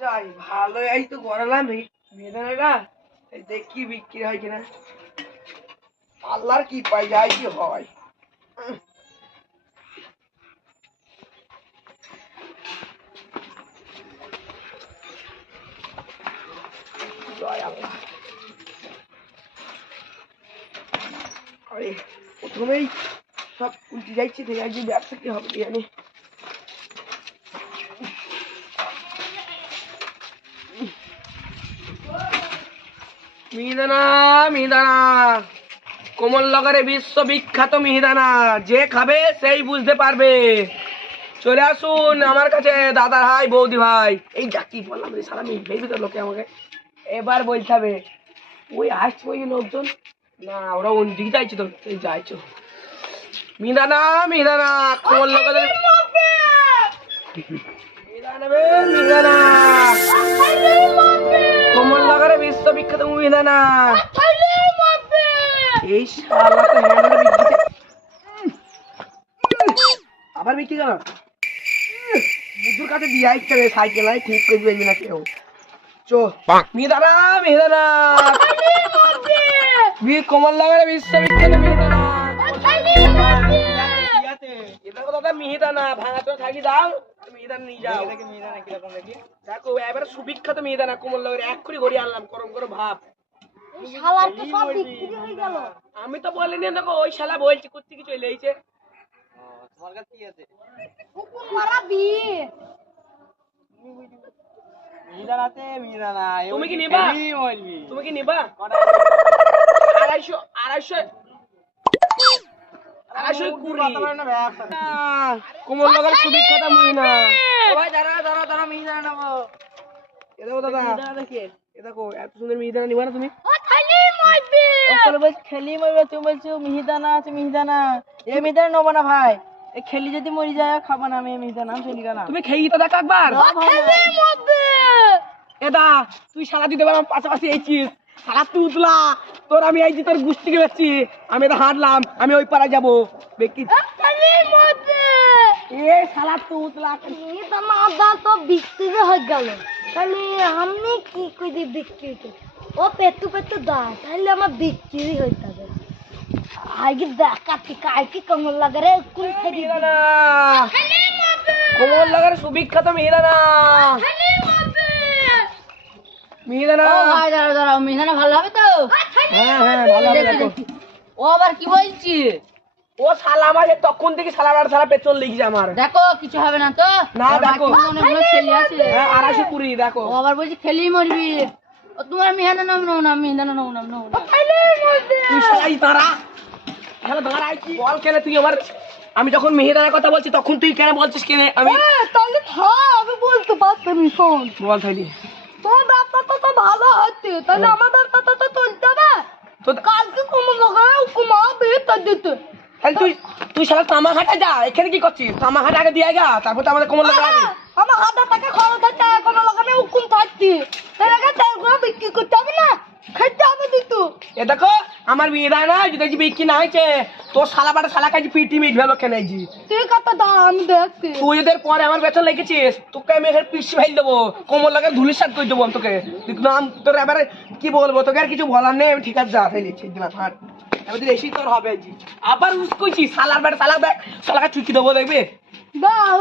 যাই ভালো এই তো গড়ালাম বেদানাটা দেখি বিক্রি হয় কিনা আল্লাহর কি পাই যাই কি হয় জয় আল্লাহ আরে প্রথমেই সব উল্টে যাচ্ছে থেকে আজকে ব্যবসা কি হবে জানি মিহিদানা মিহিদানা কমলনগরে বিশ্ববিখ্যাত মিহিদানা যে খাবে সেই বুঝতে পারবে চলে আসুন আমার কাছে দাদা ভাই বৌদি ভাই এই জাতি বললাম রে সারা মিলবেই তো লোকে আমাকে এবার বলতে হবে ওই আসছে ওই লোকজন না ওরা অন্যদিকে যাইছে তো এই যাইছো মিহিদানা মিহিদানা কমলনগরে মিহিদানা কমলনগরে বিশ্ববিখ্যাত মিহিদানা এই শালা তো হ্যান্ডেল বিক্রি আবার বিক্রি গেল বুদ্ধুর কাছে দিয়ে আসতে হবে সাইকেল আই ঠিক করে দিবি না কেউ চো মিহিদানা মিহিদানা কমলনগরে বিশ্ববিখ্যাত মিহিদানা এটা তো দাদা মিহিদানা ভাঙা তো থাকি দাও মিহিদানা নিয়ে যাও মিহিদানা কিরকম দেখি দেখো এবারে সুবিখ্যাত মিহিদানা কমলনগরে এক করে ঘুরিয়ে আনলাম গরম করে ভাব আমি তো বলিনি দেখো ওই শালা বলছি কোত্থেকে চলে এসেছে তোমার কাছে কি আছে তুমি কি নিবা তুমি কি নিবা 250 কমলনগর সুবিখ্যাত মিহিদানা ভাই দাঁড়া মিহিদানা নেবো এ দেখো দাদা এ দেখো এত সুন্দর মিহিদানা নিবা না তুমি খেলি মারবে তুমি বলছো মিহিদানা আছে মিহিদানা এই মিহিদানা নেবো না ভাই এই খেলি যদি মরি যায় খাবো না আমি মিহিদানা চলি গেলাম তুমি খেয়ে তো দেখ একবার এদা তুই সারা দিতে পারলাম পাশাপাশি এইছিস সারা তুতলা তোর আমি এই যে তোর গুষ্টিকে বেচছি আমি তো হাঁটলাম আমি ওই পাড়ায় যাবো দেখি এ সালা তুতলা মিহিদানা আদা তো বিক্রি হয়ে গেল তাহলে আমি কি করে বিক্রি করব ও পেটু দা তাহলে আমার বিক্রি হইতে হবে আগে দেখাচ্ছি কালকে কমলনগরে কোন মিহিদানা কমলনগরে সুবিখ্যাত মিহিদানা মিহিদানা দাঁড়াও মিহিদানা ভালো হবে তো হ্যাঁ ভালো হবে ও আবার কি বলছি ও শালা আমার তখন থেকে শালা পেছন লেগেছে আমার দেখো কিছু হবে না তো না দেখো অনেকগুলো ছেলে আছে 250 দেখো ও আবার বলছি খেলি মরবি ও তোমার মিহিদানা নাও না মিহিদানা নাও না তুই শালাই দাঁড়া দাঁড়াই কি বল কেন তুই আমার আমি যখন মিহিদানার কথা বলছি তখন তুই কেন বলছিস কেন আমি তাহলে আমি বলতে পারতাম শোন বল তাইলে তোর ব্যাপারটা তো ভালো হচ্ছে তাহলে আমাদের ব্যাপারটা তো চলতে হবে তো কালকে কমলনগরে কমাবে তা দিতে তাহলে তুই শালা তামাহাটা যা এখানে কি করছিস তামাহাটা আগে দিয়ে গা তারপর তো আমাদের কমলনগর যাবে আমার 1000 টাকা খরচ হচ্ছে কমলনগরে হুকুম থাকছে তাহলে আগে তেলগুলো বিক্রি করতে হবে না খেতে হবে দিত এ দেখো আমার মিহিদানা যদি বিক্রি না হয়েছে তোর শালা কাজে পিটি মিট ভালো খেলাইছি তুই কত দাম দেখছি তুই এদের পরে আমার বেতন লেগেছিস তোকে আমি এখানে পিস ফেল দেবো কমলনগরে ধুলির সাথ করে দেবো তোকে নাম তোর এবারে কি বলবো তোকে আর কিছু বলার নেই আমি ঠিক আছে যা ফেলে দিলাম হাট এবার এসি তোর হবে আবার উস কইছি শালার বেটা শালাকে চুকি দেবো দেখবে দাও